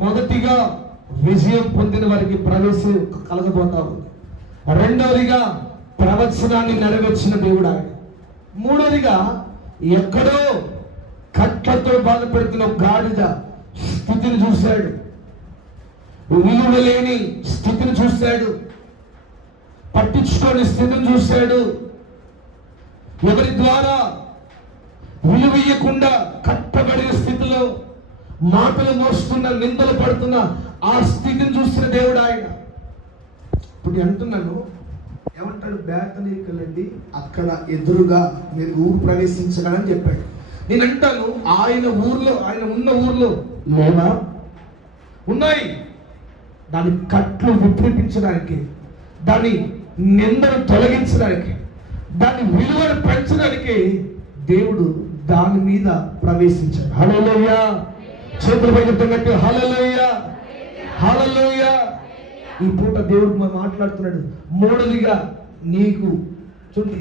మొదటిగా విజయం పొందిన వారికి ప్రవేశం కలగబోతా ఉంది. రెండవదిగా ప్రవచనాన్ని నెరవేర్చిన దేవుడు ఆయన. మూడవదిగా ఎక్కడో కట్లతో బాధపడుతున్న గాడిద స్థితిని చూశాడు, విలువలేని స్థితిని చూశాడు, పట్టించుకోని స్థితిని చూశాడు. ఎవరి ద్వారా విలువయ్యకుండా కట్టబడిన స్థితిలో మాటలు మోస్తున్న, నిందలు పడుతున్న ఆ స్థితిని చూసిన దేవుడు ఆయన. ఇప్పుడు అంటున్నాను, ఏమంటాడు? బేతనీకి వెళ్ళండి, అక్కడ ఎదురుగా మీరు ఊరు ప్రవేశించగలని చెప్పాడు. నేను అంటాను, ఆయన ఉన్న ఊర్లో లేవా? ఉన్నాయి. దాని కట్లు విప్పించడానికి, దాని నిందను తొలగించడానికి, దాని విలువను పెంచడానికి దేవుడు దాని మీద ప్రవేశించాడు. హల్లెలూయా. చేతుల పైకి హల్లెలూయా, హల్లెలూయా. ఈ పూట దేవుడు మాట్లాడుతున్నాడు. మూడవదిగా నీకు చూడండి,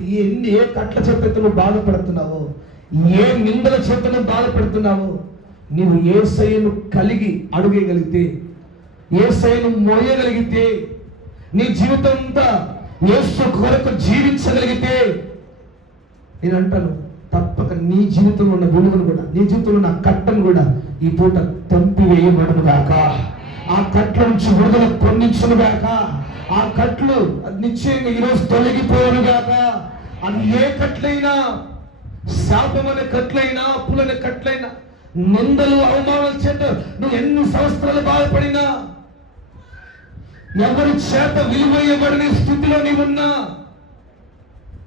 ఏ కట్ల చేత నువ్వు బాధపడుతున్నావో, ఏ నిందల చేత నువ్వు బాధపడుతున్నావో, నీవు యేసయ్యను కలిగి అడుగేయగలిగితే, యేసయ్యను మోయగలిగితే, నీ జీవితం అంతా యేసు కొరకు జీవించగలిగితే, నేను అంటాను తప్పక నీ జీవితంలో ఉన్న విలువను కూడా, నీ జీవితంలో ఉన్న కట్టను కూడా ఈ పూట తెంపివేయబడును గాక. ఆ కట్ల నుంచి విడుదల పొందించును గాక. ఆ కట్లు నిశ్చయంగా ఈరోజు తొలగిపోను గాక. అది ఏ కట్లైనా, శాపం అనే కట్లైనా, అప్పులనే కట్లైనా, నిందలు అవమానాల చేత నువ్వు ఎన్ని సంవత్సరాలు బాధపడినా, ఎవరి చేత విలువయ్యబడిన స్థితిలో నీవున్నా,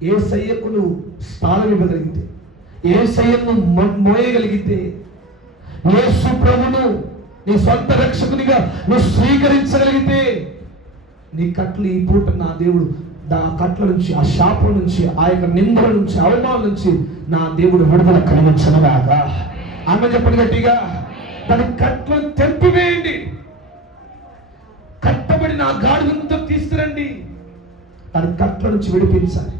యేసయ్యకు నువ్వు స్థానం ఇవ్వగలిగితే, యేసయ్యను మోయగలిగితే, యేసు ప్రభును నీ సొంత రక్షకునిగా నువ్వు స్వీకరించగలిగితే, నీ కట్లు ఈ పూట నా దేవుడు ఆ కట్ల నుంచి, ఆ శాపం నుంచి, ఆ యొక్క నిందల నుంచి, అవమానం నుంచి నా దేవుడు విడుదల కలిగించనుగాక. ఆమె చెప్పండి గట్టిగా, దాని కట్లను తెంపివేయండి. కట్టబడిన ఆ గాడిదను తీసుకురండి. దాని కట్ల నుంచి విడిపించాలి.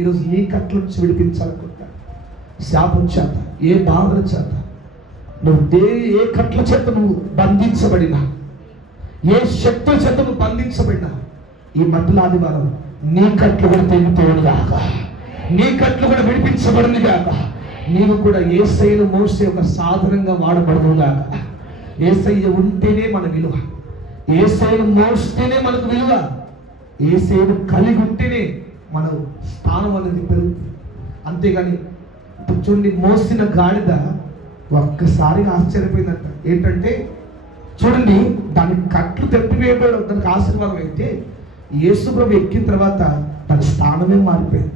ఈరోజు నీ కట్ల నుంచి విడిపించాలనుకుంటా. శాపం చేత, ఏ బాధల చేత నువ్వు ఏ కట్ల చేత నువ్వు బంధించబడినా, ఏ శక్తుల చేత నువ్వు బంధించబడినా, ఈ మధ్యలో ఆదివారం నీ కట్లు కూడా తెగిపోను గాక, నీ కట్లు కూడా విడిపించబడింది గాక. నీవు కూడా యేసయ్యను మోసే ఒక సాధనంగా వాడబడదు గాక. యేసయ్య ఉంటేనే మన విలువ, యేసయ్యను మోస్తేనే మనకు విలువ, యేసయ్యను కలిగి ఉంటేనే మన స్థానం అనేది పెరుగుతుంది. అంతేగాని చూడండి, మోసిన గాడిద ఒక్కసారిగా ఆశ్చర్యపోయిందంట. ఏంటంటే చూడండి, దాని కట్లు తెప్పివేయబడడం దానికి ఆశీర్వాదం అయితే, యేసు ప్రభు ఎక్కిన తర్వాత తన స్థానమే మారిపోయింది.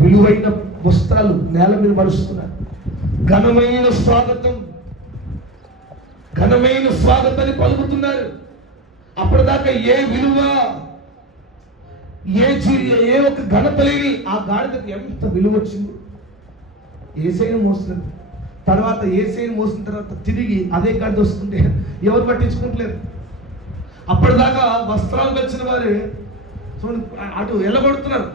విలువైన వస్త్రాలు నేల మీద పరుస్తున్నారు. ఘనమైన స్వాగతం, ఘనమైన స్వాగతాన్ని పలుకుతున్నారు. అప్పటిదాకా ఏ విలువ, ఏ ఒక ఘనత లేని ఆ గాడిదకు ఎంత విలువ వచ్చింది. యేసయ్యను మోస్తున్నారు. తర్వాత యేసయ్యను మోసిన తర్వాత తిరిగి అదే గాడిద వస్తుంటే ఎవరు పట్టించుకుంటలేరు. అప్పటిదాకా వస్త్రాలు వచ్చిన వారే చూడండి అటు ఎల్లగొడుతున్నారు.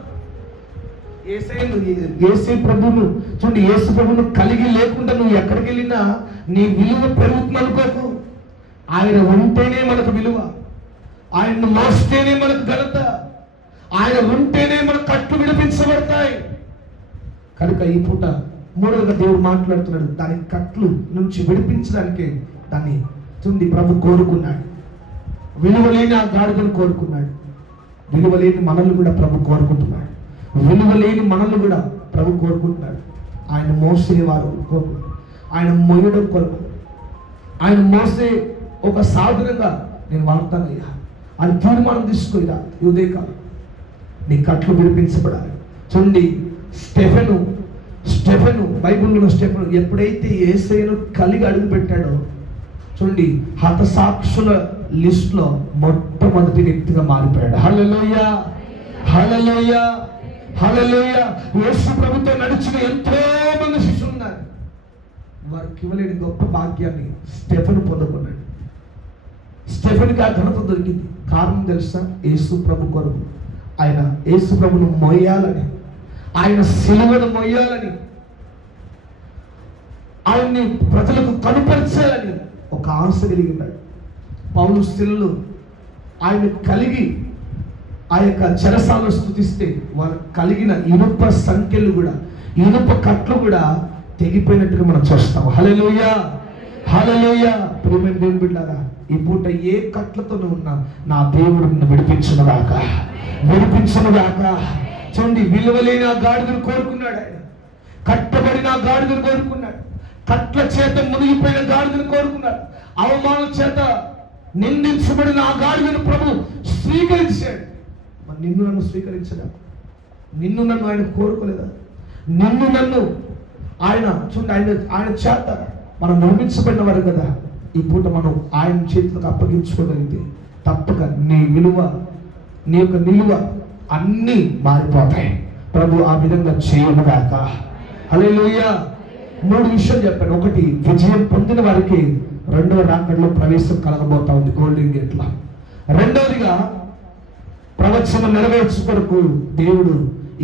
యేసు ప్రభువును చూడండి, యేసు ప్రభువును కలిగి లేకుండా నువ్వు ఎక్కడికి వెళ్ళినా నీ విలువ పెరుగుతుంది అనుకోకు. ఆయన ఉంటేనే మనకు విలువ, ఆయన్ను మోస్తేనే మనకు ఘనత, ఆయన ఉంటేనే మన కట్లు విడిపించబడతాయి. కనుక ఈ పూట మూడవగా దేవుడు మాట్లాడుతున్నాడు. దాని కట్లు నుంచి విడిపించడానికే దాన్ని చూడండి ప్రభు కోరుకున్నాడు. విలువలేని ఆ గాడిదను కోరుకున్నాడు. విలువలేని మనల్ని కూడా ప్రభు కోరుకుంటున్నాడు. విలువలేని మనల్ని కూడా ప్రభు కోరుకుంటున్నాడు. ఆయన మోసేవారు కొరకు, ఆయన మోయడం కొరకు, ఆయన మోసే ఒక సాధనంగా నేను వాడతానయ్యా అని తీర్మానం తీసుకురా. ఈ ఉదయకాలం నీ కట్లు విడిపించబడాలి. చూడండి, స్టెఫెను బైబిల్లో స్టెఫెను ఎప్పుడైతే యేసయ్యను కలిగి అడుగు పెట్టాడో చూడండి, హతసాక్షుల లిస్టులో మొట్టమొదటి వ్యక్తిగా మారిపోయాడు. హల్లెలూయా, హల్లెలూయా, హల్లెలూయా. యేసు ప్రభుతో నడిచిన ఎంతో మంది శిష్యులు ఉన్నారు. వారికి ఇవ్వలేని గొప్ప భాగ్యాన్ని స్టెఫెను పొందుకున్నాడు. స్టెఫెన్కి ఆ ఘనత దొరికింది. కారణం తెలుసా? యేసు ప్రభు కొరకు ఆయన యేసు ప్రభును మోయాలని, ఆయన సిలువను మోయాలని, ఆయన్ని ప్రజలకు కనుపరిచేయాలని ఒక ఆశ కలిగి ఉన్నాడు. పౌలు స్త్రీలు ఆయన కలిగి ఆ యొక్క చెరసాలను స్తుతిస్తే వారు కలిగిన ఇనుప సంఖ్యలు కూడా, ఇనుప కట్లు కూడా తెగిపోయినట్టుగా మనం చూస్తాం. హల్లెలూయా, హల్లెలూయా. ప్రియమైన దేవుని బిడ్డలారా, ఈ పూట ఏ కట్లతో ఉన్నా నా దేవుడు నిన్ను విడిపించునుగాక, విడిపించునుగాక. చూడండి, విలువలేని ఆ గాడిదను కోరుకున్నాడు. ఆయన కట్టబడిన ఆ గాడిదను కోరుకున్నాడు. కట్ల చేత మునిగిపోయిన గాడిదను కోరుకున్నాడు. అవమానం చేత నిందించబడిన ఆ గాడిదను ప్రభు స్వీకరించాడు. మరి నిన్ను నన్ను స్వీకరించడా? నిన్ను నన్ను ఆయన కోరుకోలేదా? నిన్ను నన్ను ఆయన చూడండి, ఆయన చేత మనం నిర్మించబడిన వారు కదా. ఈ పూట మనం ఆయన చేతులకు అప్పగించుకోగలిగితే తప్పక నీ విలువ, నీ యొక్క నిలువ అన్నీ మారిపోతాయి. ప్రభు ఆ విధంగా చేయనుగాక. హల్లెలూయా. 3 విషయాలు చెప్పాను. ఒకటి, విజయం పొందిన వారికి రెండవ రాకడలో ప్రవేశం కలగబోతా ఉంది, గోల్డెన్ గేట్లో. రెండవదిగా ప్రవచనం నెరవేర్చు కొరకు దేవుడు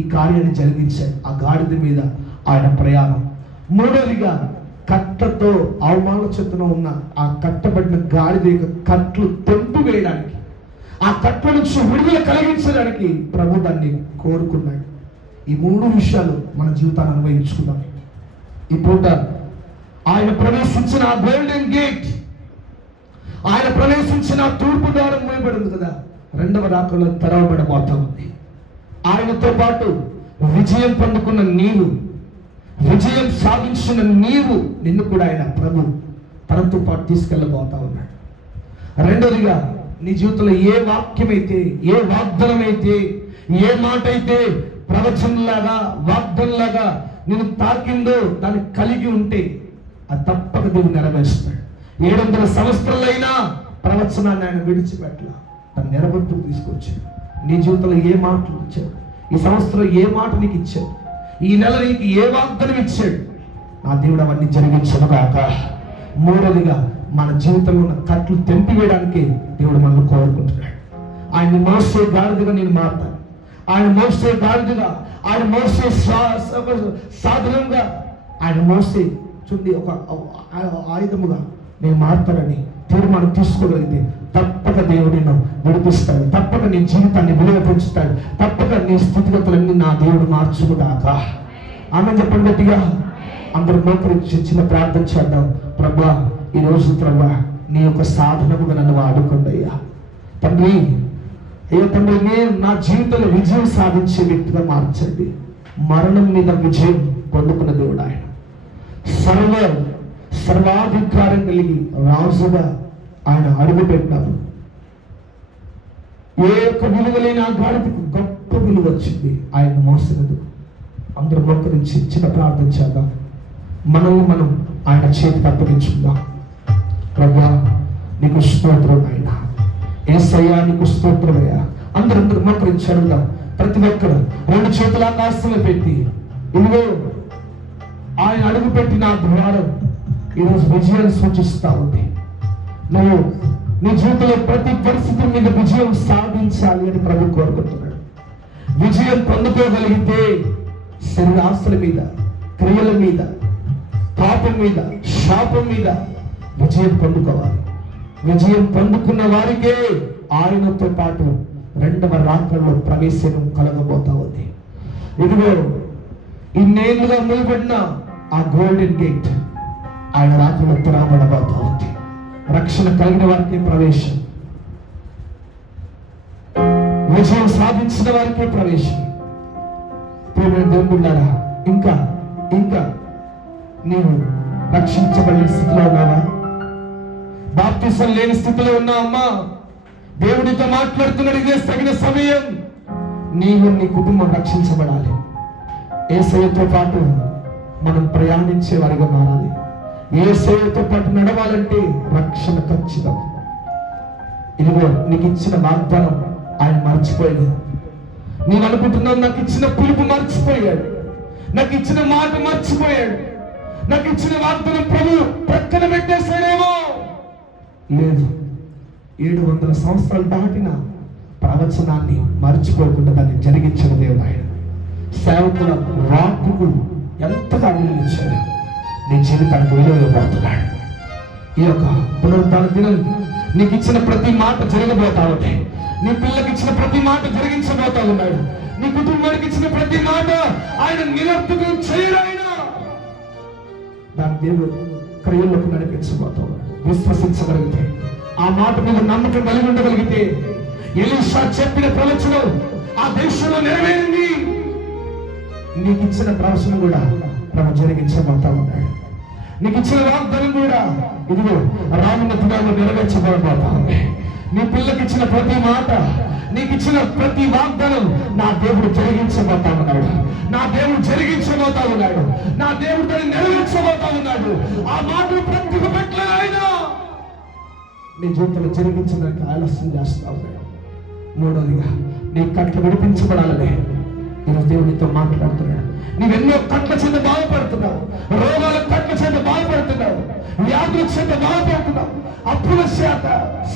ఈ కార్యాన్ని జరిగించాడు. ఆ గాడిద మీద ఆయన ప్రయాణం. మూడవదిగా, కట్టతో అవమాన చెత్తన ఉన్న ఆ కట్టబడిన గాడిద యొక్క కట్లు తెంపి వేయడానికి, ఆ కట్ల నుంచి విడుదల కలిగించడానికి ప్రభు దాన్ని కోరుకున్నాడు. ఈ మూడు విషయాలు మన జీవితాన్ని అన్వయించుకుందాం. ఈ పూట ఆయన ప్రవేశించిన ఆ గోల్డెన్ గేట్, ఆయన ప్రవేశించిన తూర్పు ద్వారం మూయబడింది కదా, రెండవ రాకడలో తెరవబడబోతా ఉంది. ఆయనతో పాటు విజయం పొందుకున్న నీవు, విజయం సాధించిన నీవు, నిన్ను కూడా ఆయన ప్రభు తనతో పాటు తీసుకెళ్ళబోతా ఉన్నాడు. రెండోదిగా, నీ జీవితంలో ఏ వాక్యమైతే, ఏ వాగ్దానం అయితే, ఏ మాట అయితే ప్రవచనంలాగా వాగ్దానంలాగా నేను తాకిందో దాన్ని కలిగి ఉంటే అది తప్పక దేవుడు నెరవేరుస్తాడు. 700 సంవత్సరాలైనా ప్రవచనాన్ని ఆయన విడిచిపెట్టలా, దాన్ని నెరవేర్పుకు తీసుకొచ్చాడు. నీ జీవితంలో ఏ మాటలు ఇచ్చాడు, ఈ సంవత్సరం ఏ మాట నీకు ఇచ్చాడు, ఈ నెల నీకు ఏ వాగ్దానం ఇచ్చాడు, నా దేవుడు అవన్నీ జరిగించను గాక. మూడవదిగా, మన జీవితంలో ఉన్న కట్లు తెంపివేయడానికి దేవుడు మనల్ని కోరుకుంటున్నాడు. ఆయన మోసే గాడిదగా నేను మారుతాను, ఆయన మోసే గాడిదగా, ఆయన మోసే సాధనంగా, ఆయన మోసే చుండి ఒక ఆయుధముగా నేను మారుతానని తీర్మానం తీసుకోగలిగితే తప్పక దేవుడు నిన్ను విడిపిస్తాడు, తప్పక నీ జీవితాన్ని విలువ పెంచుతాడు, తప్పక నీ స్థితిగతులన్నీ నా దేవుడు మార్చుకుదాక. ఆమె చెప్పండి గట్టిగా. అందరూ మోకరించి చిన్న ప్రార్థన చేద్దాం. ప్రభా, ఈ రోజు ప్రభా నీ యొక్క సాధనముగా నన్ను వాడుకోండి అయ్యా. తండ్రి, అయ్యా తండ్రి, నేను నా జీవితంలో విజయం సాధించే వ్యక్తిగా మార్చండి. మరణం మీద విజయం పొందుకున్న దేవుడు ఆయన. సర్వాధికారం కలిగి రాజుగా ఆయన అడుగు పెట్టినారు. ఏ యొక్క విలువ లేని ఆ గాడికి గొప్ప విలువ వచ్చింది ఆయన మోసినందుకు. అందరూ మోకరించి చిన్న ప్రార్థన చేద్దాం. మనల్ని మనం ఆయన చేతికి అప్పగించుకుందాం. ప్రభా, నీకు స్తోత్రం ఆయన. యేసయ్యా, నీకు స్తోత్రమయ్యా. అందరూ మోకరించి అడుగుదాం. ప్రతి ఒక్కరు 2 చేతుల ఆకాశంలో పెట్టి, ఇదిగో ఆయన అడుగు పెట్టిన ద్వారం ఈరోజు విజయాన్ని సూచిస్తూ ఉంది. నువ్వు నీ జీవితంలో ప్రతి పరిస్థితి మీద విజయం సాధించాలి అని ప్రభు కోరుకుంటున్నాడు. విజయం పొందుకోగలిగితే శరీరాస్తుల మీద, క్రియల మీద, పాపం మీద, శాపం మీద విజయం పొందుకోవాలి. విజయం పొందుకున్న వారికే ఆయనతో పాటు రెండవ రాకడలో ప్రవేశం కలగబోతా ఉంది. ఇదిగో ఇన్నేళ్లుగా మూయబడిన ఆ గోల్డెన్ గేట్ ఆయన రాకడలో తెరవబడబోతా ఉంది. రక్షణ కలిగిన వారికి ప్రవేశం, విజయం సాధించిన వారికి ప్రవేశం. దేవుడున్నారా, ఇంకా ఇంకా నీవు రక్షించబడిన స్థితిలో ఉన్నావా? బాప్తిసం లేని స్థితిలో ఉన్నావమ్మా? దేవుడితో మాట్లాడుతున్నాడు. ఇదే తగిన సమయం. నీవు నీ కుటుంబం రక్షించబడాలి. యేసయ్యతో పాటు మనం ప్రయాణించే వారిగా మారాలి. యేసయ్యతో పాటు నడవాలంటే రక్షణ ఖచ్చితం. ఇదిగో నీకు ఇచ్చిన వాగ్దానం ఆయన మర్చిపోయాడు. నేను అనుకుంటున్నాను, నాకు ఇచ్చిన పిలుపు మర్చిపోయాడు, నాకు ఇచ్చిన మాట మర్చిపోయాడు, నాకు ఇచ్చిన వాగ్దానం ప్రభు ప్రక్కన పెట్టేశాడేమో. లేదు, 700 సంవత్సరాలు దాటిన ప్రవచనాన్ని మర్చిపోకుండా దాన్ని జరిగించిన దేవుడు ఆయన. సేవకుల వాక్కుకు ఎంతగా విలువించాడు. నీ జీవితానికి విలువబడుతున్నాడు. ఈ యొక్క పునరుద్ధరణ దినం నీకు ఇచ్చిన ప్రతి మాట జరగబోతా ఉంది. నీ పిల్లకి ఇచ్చిన ప్రతి మాట జరిగించబోతా ఉన్నాడు. నీ కుటుంబానికి ఇచ్చిన ప్రతి మాట ఆయన నిరర్థకం చేయడు. ఆయన దాని దేవుడు క్రియల్లోకి నడిపించబోతా ఉన్నాడు. విశ్వసించగలిగితే, ఆ మాట మీద నమ్మకం కలిగి ఉండగలిగితే, ఎలీషా చెప్పిన ప్రవచనం ఆ దేశంలో నెరవేరింది. నీకు ఇచ్చిన ప్రవచనం కూడా ప్రభు జరిగించబోతా ఉన్నాడు. నీకు ఇచ్చిన వాగ్దానం కూడా ఇదిగో రానున్న దినాల్లో నెరవేర్చబడబోతా ఉంది. నీ పిల్లకి ఇచ్చిన ప్రతి మాట, నీకు ఇచ్చిన ప్రతి వాగ్దానం నా దేవుడు జరిగించబోతా ఉన్నాడు. నా దేవుడు జరిగించబోతా ఉన్నాడు. నా దేవుడు దాన్ని నెరవేర్చబోతా ఉన్నాడు. ఆ మాటలు ప్రతిభ పెట్టలేదు ఆయన. నీ జీవితంలో జరిగించడానికి ఆలస్యం చేస్తా ఉన్నాడు. మూడోదిగా, నీ కట్లు విడిపించబడాలని ఈరోజు దేవునితో మాట్లాడుతున్నాడు. నీవెన్నో కట్ల చేత బాధపడుతున్నావు, రోగాల కట్ల చేత బాధపడుతున్నావు, వ్యాధుల చేత బాధపడుతున్నావు, అప్పుల చేత,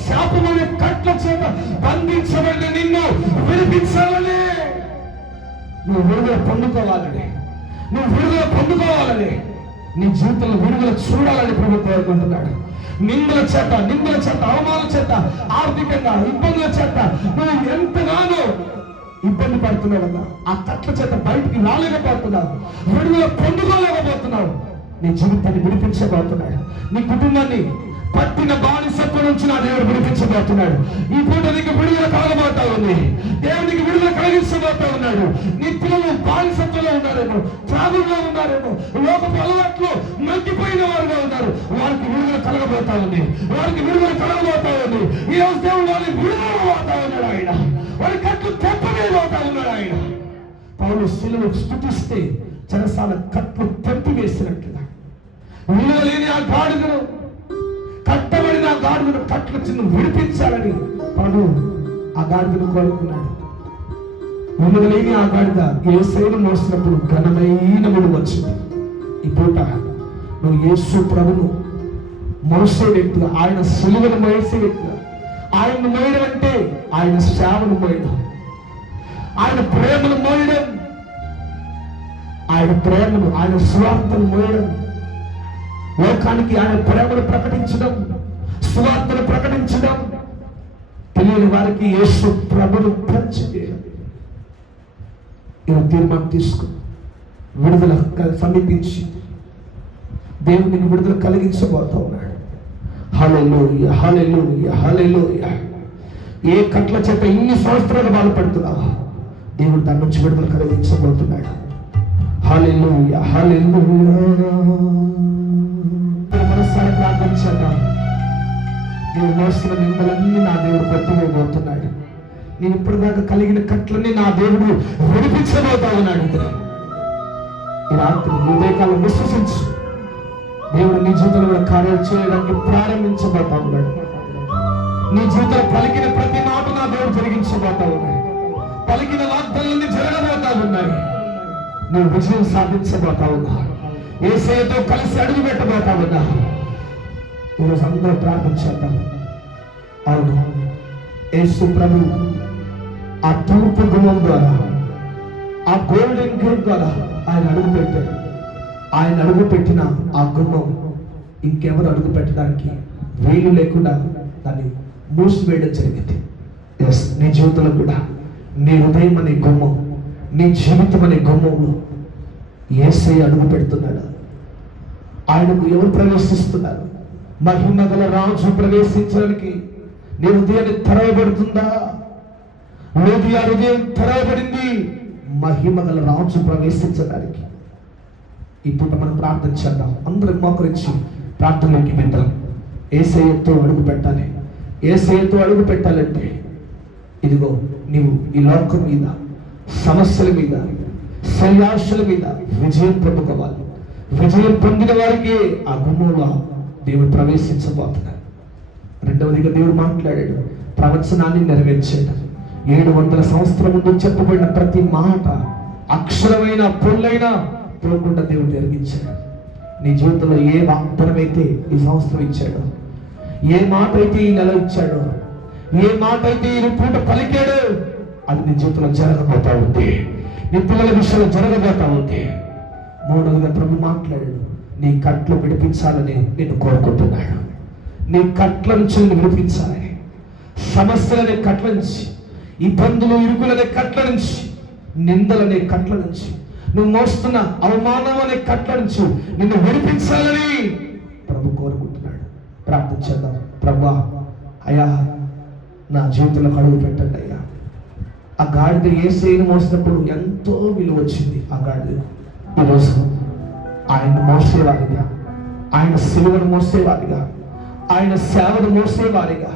శాపమైన కట్ల చేత బంధించబడిన నిన్ను విడిపించాలని, నువ్వు విడుదల పొందుకోవాలని, నువ్వు విడుదల పొందుకోవాలని, నీ జీవితంలో విడుదల చూడాలని ప్రభు కోరుకుంటున్నాడు. నిందల చేత, అవమానాల చేత, ఆర్థికంగా ఇబ్బందుల చేత నువ్వు ఎంతగానో ఇబ్బంది పడుతున్నావు. ఆ కట్ల చేత బయటికి రాలేకపోతున్నావు, విడుదల పొందుకోలేకపోతున్నావు. నీ జీవితాన్ని విడిపించబోతున్నాడు. నీ కుటుంబాన్ని పట్టిన బానిసత్వం నుంచి నా దేవుడు విడిపించబోతున్నాడు. ఈ పూట నీకు విడుదల కలగబోతా ఉంది. దేవునికి విడుదల కలిగించబోతా ఉన్నాడు. నీ పిల్లలు బానిసత్వంలో ఉన్నారేమో, త్రాగుల్లో ఉన్నారేమో, లోకపు అలవాట్లు మగ్గిపోయిన వారుగా ఉన్నారు. వారికి విడుదల కలగబోతా ఉంది. వారికి విడుదల కలగబోతా ఉంది. ఈ రోజు దేవుడు వారిని విడుదల పోతా ఉన్నాడు. ఆయన వారి కట్లు తెప్పవేయబోతా ఉన్నాడు. ఆయన పౌలు శిలువను స్తుతిస్తే చెరసాల కట్లు తెంపివేసినట్టుగా విడుదల లేని ఆ గాడిదను, కట్టబడిన ఆ గాడిదను కట్ల చిన్న విడిపించాలని పౌలు ఆ గాడిదను కోరుకున్నాడు. విడుదల లేని ఆ గాడిద యేసును మోసినప్పుడు ఘనమైన విడుదల వచ్చింది. ఈ పూట నువ్వు యేసు ప్రభును మోసే వ్యక్తిగా, ఆయన సిలువను మోసే వ్యక్తిగా, ఆయన్ను మోయడం అంటే ఆయన సేవను మోయడం, ఆయన ప్రేమను మోయడం, ఆయన ప్రేమను, ఆయన సువార్తను మోయడం, లోకానికి ఆయన ప్రేమను ప్రకటించడం, సువార్తను ప్రకటించడం, తెలియని వారికి యేసు ప్రభును పరిచయం. ఇలా తీర్మానం తీసుకుని విడుదల సమీపించి దేవునికి విడుదల కలిగించబోతా ఉన్నాడు. హల్లెలూయా, హల్లెలూయా, హల్లెలూయా. ఏ కట్ల చేత ఇన్ని సంవత్సరాలు బాధపడుతున్నావా, దేవుడు దాని నుంచి విడుదల కలిగించబోతున్నాడు. హల్లెలూయా, హల్లెలూయా. మనసారి ప్రార్థించాను. నేను మోసిన నిందలన్నీ నా దేవుడు కొట్టివేయబోతున్నాడు. నేను ఇప్పటిదాకా కలిగిన కట్లన్నీ నా దేవుడు విడిపించబోతా ఉన్నాడు. ఈ రాత్రి ఉదయకాలం విశ్వసించు. దేవుడు నీ జీవితంలో కార్యాలు చేయడానికి ప్రారంభించబోతా ఉన్నాడు. నీ జీవితంలో పలికిన ప్రతి మాట నా దేవుడు జరిగించబోతా ఉన్నాయి. పలికిన వాగ్దానాలన్నీ జరగబోతా ఉన్నాయి. నువ్వు విజయం సాధించబోతా ఉన్నా. యేసయ్యతో కలిసి అడుగు పెట్టబోతా ఉన్నా. ఈరోజు అందరూ ప్రార్థించేద్దాం. అవును, యేసు ప్రభు ఆ తూర్పు గుమ్మం ద్వారా, ఆ గోల్డెన్ గేట్ ద్వారా ఆయన అడుగు పెట్టాడు. ఆయన అడుగు పెట్టిన ఆ గుమ్మం ఇంకెవరు అడుగు పెట్టడానికి వీలు లేకుండా దాన్ని మూసివేయడం జరిగింది. ఎస్, నీ జీవితంలో కూడా నీ హృదయం అనే గుమ్మం, నీ జీవితం అనే గుమ్మంలో యేసయ్య అడుగు పెడుతున్నాడు. ఆయనకు ఎవరు ప్రవేశిస్తున్నారు? మహిమ గల రాజు ప్రవేశించడానికి నీ హృదయాన్ని తెరవబడుతుందా? లేదు, ఆ హృదయం తెరవబడింది మహిమ గల రాజు ప్రవేశించడానికి. ఇప్పుడు మనం ప్రార్థన చేద్దాం. అందరం మోకరించి ప్రార్థనలోకి వెళ్దాం. యేసయ్యతో అడుగు పెట్టాలి. యేసయ్యతో అడుగు పెట్టాలంటే ఇదిగో నీవు ఈ లోకం మీద, సమస్యల మీద, శైలాశల మీద విజయం పొందుకోవాలి. విజయం పొందిన వారికి ఆ గుమ్మంలో దేవుడు ప్రవేశించబోతున్నాడు. రెండవదిగా దేవుడు మాట్లాడాడు, ప్రవచనాన్ని నెరవేర్చాడు. 700 సంవత్సరాల ముందు చెప్పబడిన ప్రతి మాట అక్షరమైన పొల్లైనా పోకుండా దేవుడు జరిగించాడు. నీ జీవితంలో ఏ వాగ్దానం అయితే ఈ సంవత్సరం ఇచ్చాడో, ఏ మాట అయితే ఈ నెల ఇచ్చాడో, ఏ మాట అయితే ఈ పూట పలికాడో, అది నీ జీవితంలో జరగబోతా ఉంది. నీ పిల్లల విషయంలో జరగబోతా ఉంది. మూడవదిగా ప్రభు మాట్లాడాడు, నీ కట్లు విడిపించాలని నేను కోరుకుంటున్నాడు. నీ కట్ల నుంచి నేను విడిపించాలని, సమస్యలనే కట్ల నుంచి, ఇబ్బందులు ఇరుకులనే కట్ల నుంచి, నిందలనే కట్ల నుంచి, నువ్వు మోస్తున్న అవమానం అనే కట్ల నుంచి నిన్ను విడిపించాలని ప్రభు కోరుకుంటున్నాడు. ప్రార్థించేద్దాం. ప్రభువా, అయ్యా నా జీవితంలో అడుగు పెట్టండి అయ్యా. ఆ గాడిద యేసయ్యను మోసినప్పుడు ఎంతో విలువ వచ్చింది. ఆ గాడిద ఈరోజు ఆయన మోసేవారిగా, ఆయన సిలువను మోసేవారిగా, ఆయన సేవను మోసేవారిగా,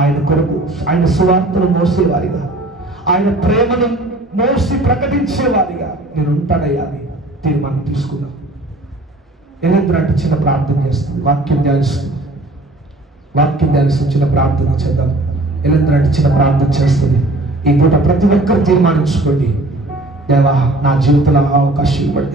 ఆయన కొరకు ఆయన సువార్తను మోసేవారిగా, ఆయన ప్రేమను మోసి ప్రకటించేవారిగా నేను ఉంటానయ్యా అని తీర్మానం తీసుకున్నాం. ఎలాంటి చిన్న ప్రార్థన చేస్తుంది, వాక్యం ధ్యానిస్తుంది, చిన్న ప్రార్థన చేద్దాం. ఎలాంటి చిన్న ప్రార్థన చేస్తుంది. ఈ పూట ప్రతి ఒక్కరు తీర్మానించుకోండి, దేవా నా జీవితంలో అవకాశం ఇవ్వండి.